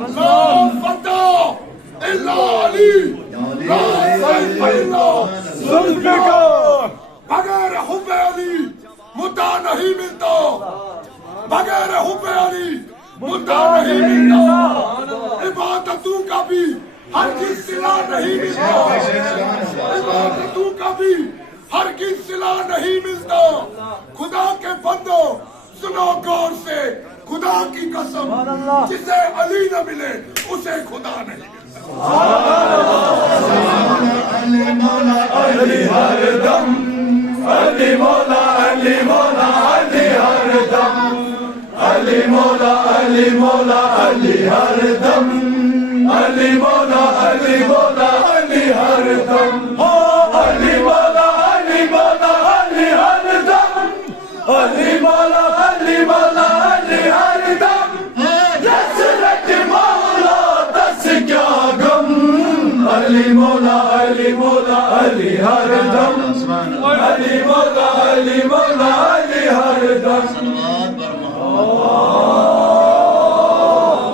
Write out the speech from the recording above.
لا فتح الا علی لا سیف الا ذوالفقار بغیر حب علی مدعا نہیں ملتا بغیر حب علی مدعا نہیں ملتا عبادتوں کا بھی ہرگز صلہ نہیں ملتا عبادتوں کا بھی ہرگز صلہ نہیں ملتا خدا کے بندو سنو غور سے خدا کی قسم جسے علی نہ ملے اسے خدا نہیں ملتا علی مولا علی ہر دم علی مولا علی مولا علی ہر دم علی مولا علی مولا علی ہر دم علی مولا علی مولا علی ہر دم علی مولا علی مولا علی ہر دم علی مولا علی مولا علی ہر دم حسرت مولا دس کیا غم علی مولا علی مولا علی ہر دم علی مولا علی مولا علی ہر دم